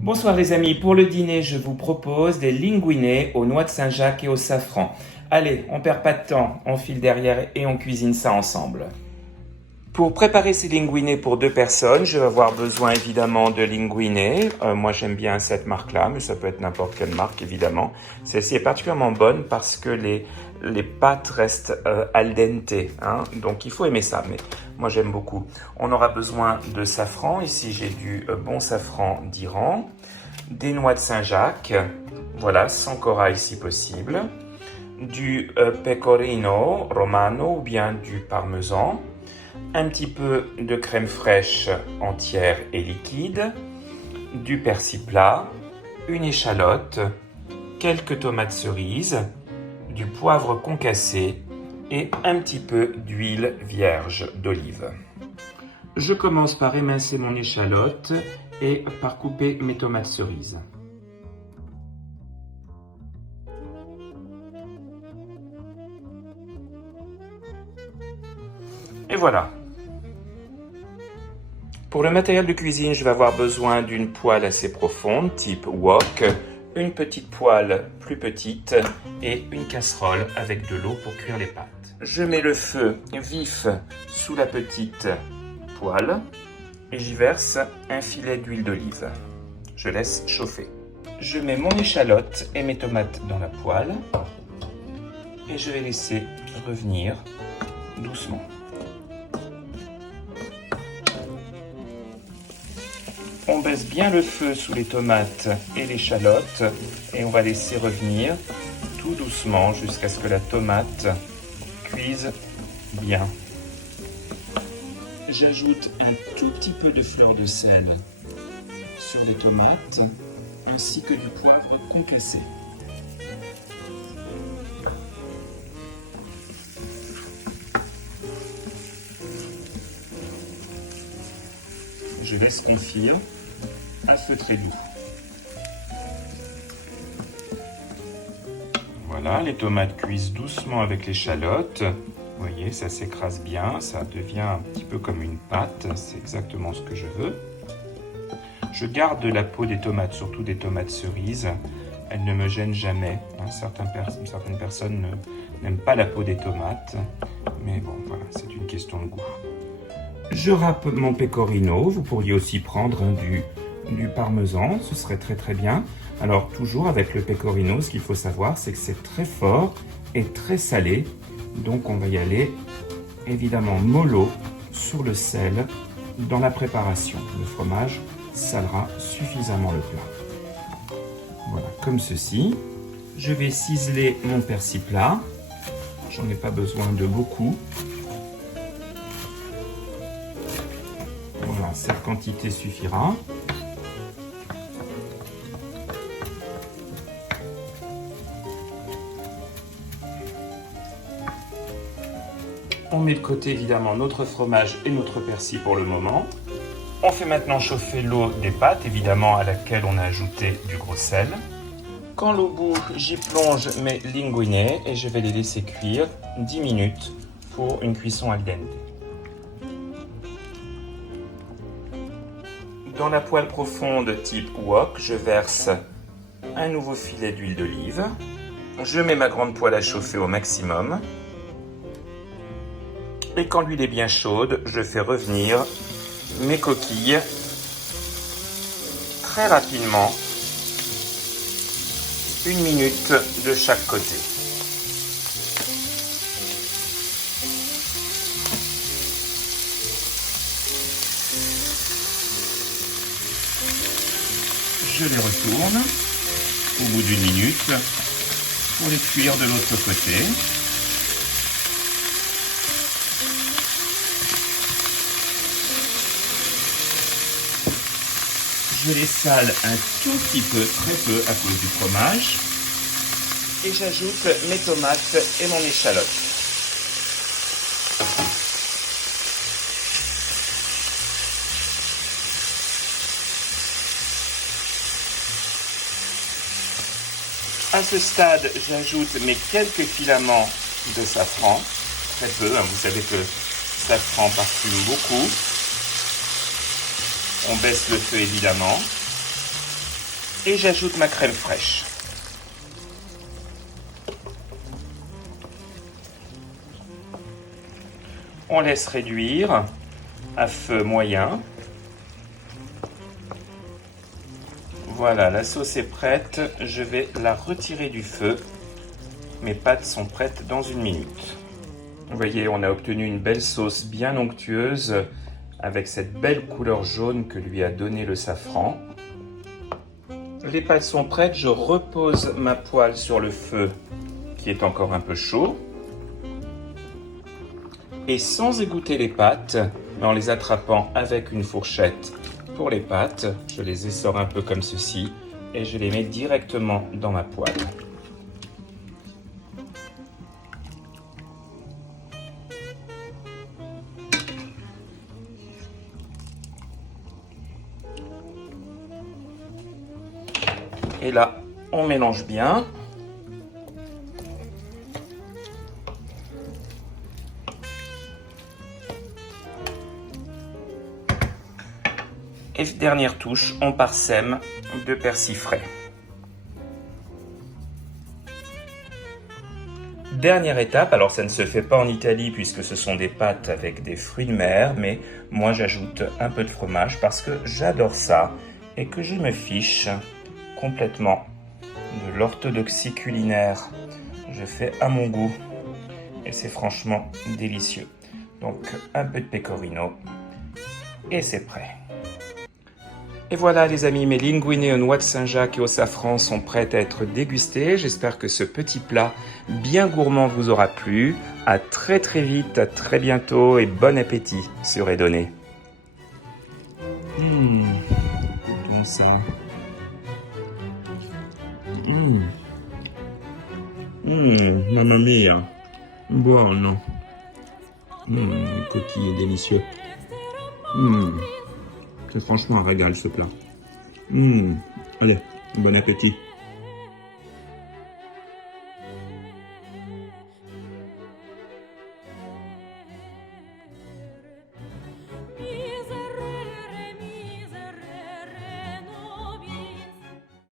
Bonsoir les amis, pour le dîner je vous propose des linguinés aux noix de Saint-Jacques et au safran. Allez, on perd pas de temps, on file derrière et on cuisine ça ensemble. Pour préparer ces linguinés pour 2 personnes, je vais avoir besoin évidemment de linguinés. Moi j'aime bien cette marque-là, mais ça peut être n'importe quelle marque évidemment. Celle-ci est particulièrement bonne parce que les pâtes restent al dente, hein, donc il faut aimer ça, mais moi j'aime beaucoup. On aura besoin de safran, ici j'ai du bon safran d'Iran, des noix de Saint-Jacques, voilà, sans corail si possible, du pecorino romano ou bien du parmesan, un petit peu de crème fraîche entière et liquide, du persil plat, une échalote, quelques tomates cerises, du poivre concassé et un petit peu d'huile vierge d'olive. Je commence par émincer mon échalote et par couper mes tomates cerises. Et voilà. Pour le matériel de cuisine, je vais avoir besoin d'une poêle assez profonde, type wok, une petite poêle plus petite et une casserole avec de l'eau pour cuire les pâtes. Je mets le feu vif sous la petite poêle et j'y verse un filet d'huile d'olive. Je laisse chauffer. Je mets mon échalote et mes tomates dans la poêle et je vais laisser revenir doucement. On baisse bien le feu sous les tomates et l'échalote et on va laisser revenir tout doucement jusqu'à ce que la tomate cuise bien. J'ajoute un tout petit peu de fleur de sel sur les tomates ainsi que du poivre concassé. Je laisse confire à feu très doux. Voilà, les tomates cuisent doucement avec l'échalote. Vous voyez, ça s'écrase bien, ça devient un petit peu comme une pâte. C'est exactement ce que je veux. Je garde la peau des tomates, surtout des tomates cerises. Elles ne me gênent jamais. Certaines personnes n'aiment pas la peau des tomates. Mais bon, voilà, c'est une question de goût. Je râpe mon pecorino. Vous pourriez aussi prendre du parmesan, ce serait très bien. Alors toujours avec le pecorino, ce qu'il faut savoir, c'est que c'est très fort et très salé. Donc on va y aller évidemment mollo sur le sel dans la préparation. Le fromage salera suffisamment le plat. Voilà, comme ceci. Je vais ciseler mon persil plat. J'en ai pas besoin de beaucoup. Voilà, cette quantité suffira. On met de côté évidemment notre fromage et notre persil pour le moment. On fait maintenant chauffer l'eau des pâtes, évidemment à laquelle on a ajouté du gros sel. Quand l'eau bout, j'y plonge mes linguinés et je vais les laisser cuire 10 minutes pour une cuisson al dente. Dans la poêle profonde type wok, je verse un nouveau filet d'huile d'olive. Je mets ma grande poêle à chauffer au maximum. Et quand l'huile est bien chaude, je fais revenir mes coquilles très rapidement, 1 minute de chaque côté. Je les retourne au bout d'1 minute pour les cuire de l'autre côté. Je les sale un tout petit peu, très peu, à cause du fromage. Et j'ajoute mes tomates et mon échalote. À ce stade, j'ajoute mes quelques filaments de safran. Très peu, hein, vous savez que le safran parfume beaucoup. On baisse le feu évidemment. Et j'ajoute ma crème fraîche. On laisse réduire à feu moyen. Voilà, la sauce est prête. Je vais la retirer du feu. Mes pâtes sont prêtes dans 1 minute. Vous voyez, on a obtenu une belle sauce bien onctueuse avec cette belle couleur jaune que lui a donné le safran. Les pâtes sont prêtes, je repose ma poêle sur le feu qui est encore un peu chaud. Et sans égoutter les pâtes, mais en les attrapant avec une fourchette pour les pâtes, je les essore un peu comme ceci et je les mets directement dans ma poêle. Et là, on mélange bien. Et dernière touche, on parsème de persil frais. Dernière étape, alors ça ne se fait pas en Italie puisque ce sont des pâtes avec des fruits de mer, mais moi j'ajoute un peu de fromage parce que j'adore ça et que je me fiche complètement de l'orthodoxie culinaire. Je fais à mon goût et c'est franchement délicieux. Donc un peu de pecorino et c'est prêt. Et voilà les amis, mes linguines aux noix de Saint-Jacques et au safran sont prêtes à être dégustées. J'espère que ce petit plat bien gourmand vous aura plu. À très vite, à très bientôt et bon appétit sur Edonné. Bon ça. Mamma mia. Buono. Le coquille est délicieux. C'est franchement un régal ce plat. Allez, bon appétit.